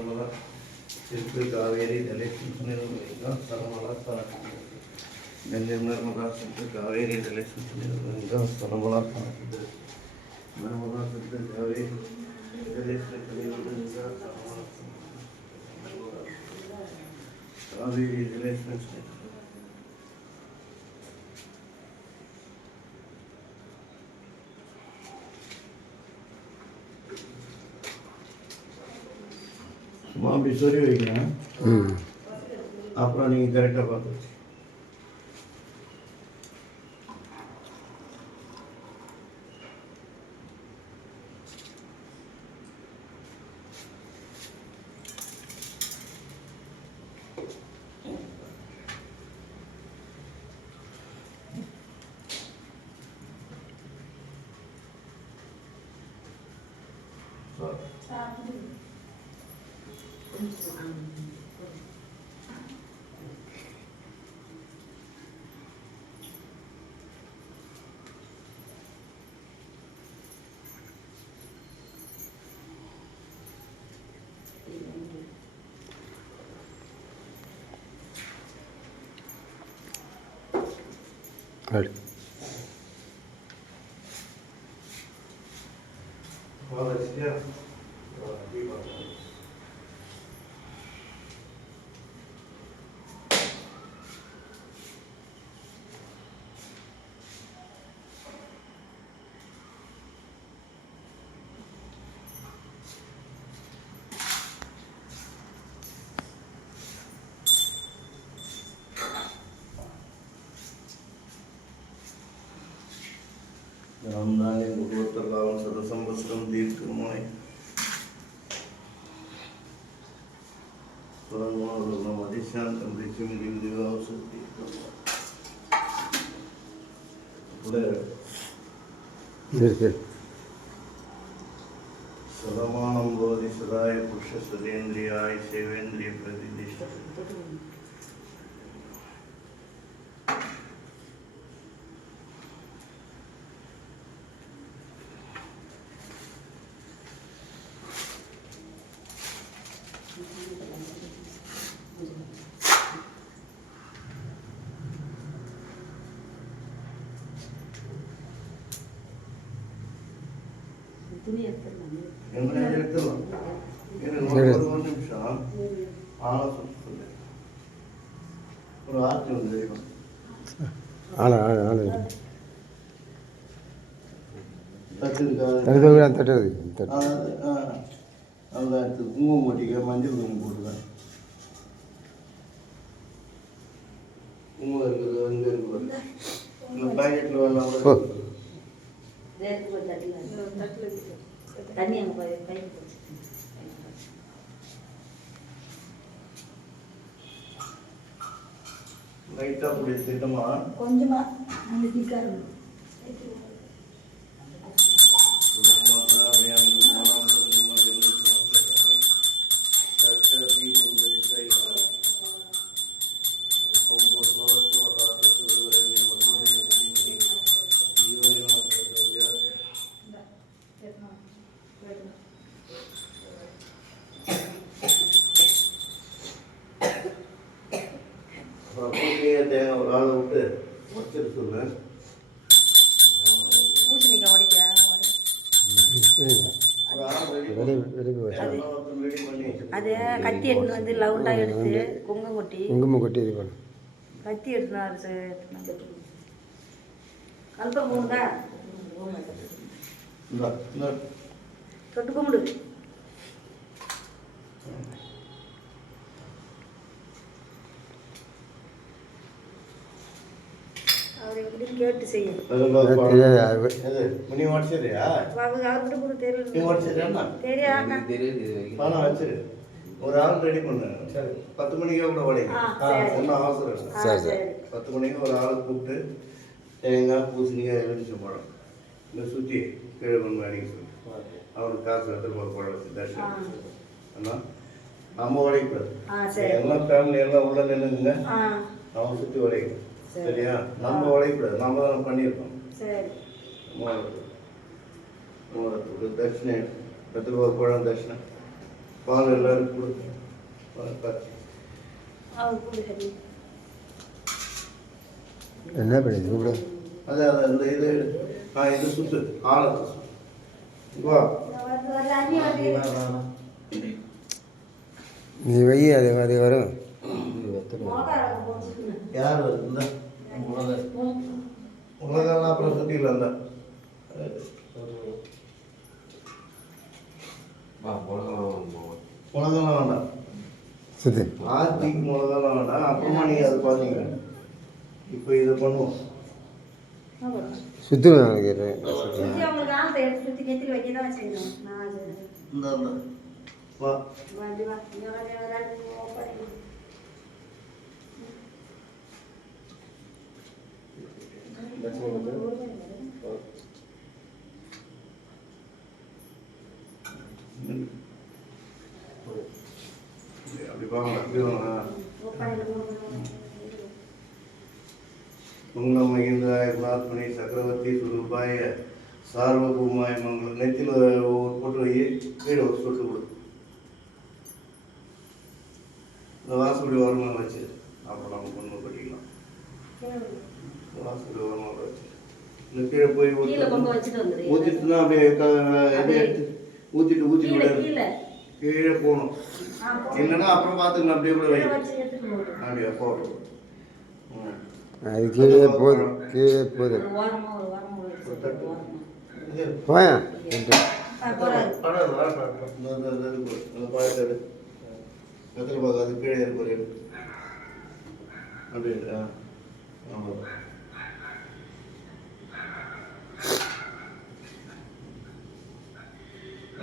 சரமலா சிற்பி காவேரி தலேஷன் சரமலா நர்மதா சிற்பி காவேரி தலேஷன் சரமலா நர்மதா சிற்பி காவேரி தலேஷன் காவேரி தலேஷன் சும்மா அப்படி சொல்லி வைக்கிறேன். அப்புறம் நீங்கள் கரெக்டாக பார்த்து Right. रामदानी भगवतलावन सदसंवत्सरम दीर्घमाय परमोदनमधिशांतं ऋषिमिलिं दिवावसति सदमानं भवति सदाय पुरुषसदेन्द्रियाय सेवेन्द्रिय प्रतिष्ठितः குங்குமம் போட்டிக்க மஞ்சள் குங்குமம் போட்டுதான் குங்குமம் இருக்குது அங்கே இருக்குது இந்த பாக்கெட்டில் வேணாம் லைட்டாக அப்படி திட்டமா கொஞ்சமா அந்த திக்காரம் ஒரு ஆளை விட்டு வச்சிரு சொல்லு. பூசணிக்காய் உடைக்க அது கத்தி எடுத்து வந்து லவுண்டாக எடுத்து குங்குமம் கொட்டி இது பண்ணு கத்தி எடுத்து கல்பம் போகுதா தொட்டு கும்பிடு அவர் எப்படி கேட்டு செய்யும் ஒரு ஆள் ரெடி பண்ணு 10 மணிக்கே கூட உடையும் ஒன்றும் அவசரம் இல்லை 10 மணிக்கு ஒரு ஆள் கூப்பிட்டு தேங்காய் பூசணிக்காய் எலுமிச்சம்பழம் இந்த சுற்றி கீழே கொண்டு அடிக்க சொல்லி அவருக்கு காசு எடுத்து ஒரு பழம் வச்சு தர்ஷனம் ஆனால் நம்ம உடைக்கூடாது எல்லாம் ஃபேமிலி எல்லாம் உள்ள நின்றுங்க அவன் சுற்றி உடைக்கணும் சரியா நம்ம உடைக்கூடாது நம்ம தான் பண்ணியிருக்கோம் மூலத்துக்கு தட்சிணை ஒரு பழம் தட்சிணை பால் எல்லாரும் கொடுங்க. காய்ச்சி அவர் கூட சரி என்ன பண்ணுது கூட அதான் அந்த இது இது சுத்து ஆழத்தை சுத்து வா நீ வை அது அது வரும் யார் வருது உலகெல்லாம் அப்புறம் சுற்றில இருந்தா உலகெல்லாம் வேண்டாம் சுத்து ஆர்த்திக்கு மிளகாலாம் வேண்டாம். அப்புறமா நீங்கள் அதை பார்த்தீங்க. இப்போ இதை பண்ணுவோம். சுற்றுவேன் நினைக்கிறேன் சுற்றி அவங்களுக்கு ஆளத்தை எடுத்து சுற்றி கெத்திரி வைக்க தான் வச்சுருக்கேன். நான் இந்த வா வண்டி வா இங்கே வர அப்படி வாங்க அப்படி வாங்க. मंगलम महेंद्राय गुणात्मने चक्रवर्ती स्वरूपाय सार्वभौमाय मंगल नेत्तिल ஒரு போட்டு வை கீழே ஒரு சொட்டு கொடு. இந்த வாசப்படி ஓரமாக வச்சு அப்புறம் நம்ம பொண்ணு கட்டிக்கலாம். வாசப்படி ஓரமாக வச்சு இந்த கீழே போய் ஊற்றிட்டுனா அப்படியே இதை எடுத்து ஊற்றிட்டு விட கீழே போகணும். இல்லைன்னா அப்புறம் பார்த்துக்கலாம். அப்படியே கூட வை அப்படியே போகணும். அது கீழே போகுது கீழே போகுது போயா எத்தனை பார்க்க அது கீழே இருப்பாரு அப்படி ஆமாம்.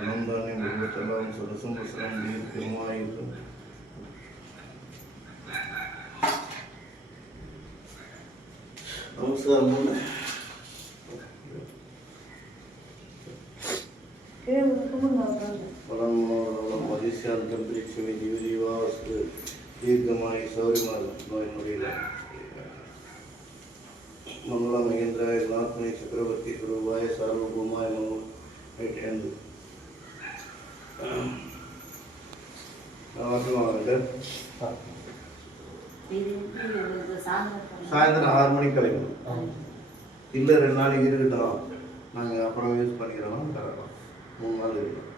அனந்தானே முருகத்தெல்லாம் சரசம் வசனம் தீர்க்கமாயிருக்கும். நமஸ்காரம். மதிசாந்தம் பிரிச்சுமை ஜீவஜீவாஸ்து தீர்க்கமாய் சௌரியமாக நோய் நொடியில் மங்கள மகேந்திராய குணாத்மனை சக்கரவர்த்தி குருவாய சார்வபூமாய மங்கள் ரைட் ஹேண்டு வாங்கிட்டு சாயந்தரம் 6 மணிக்கு கிடைக்கும். இல்லை 2 நாளைக்கு இருக்கட்டும், நாங்கள் அப்புறம் யூஸ் பண்ணிக்கிறோம். தரலாம் 3 நாள் இருக்கட்டும்.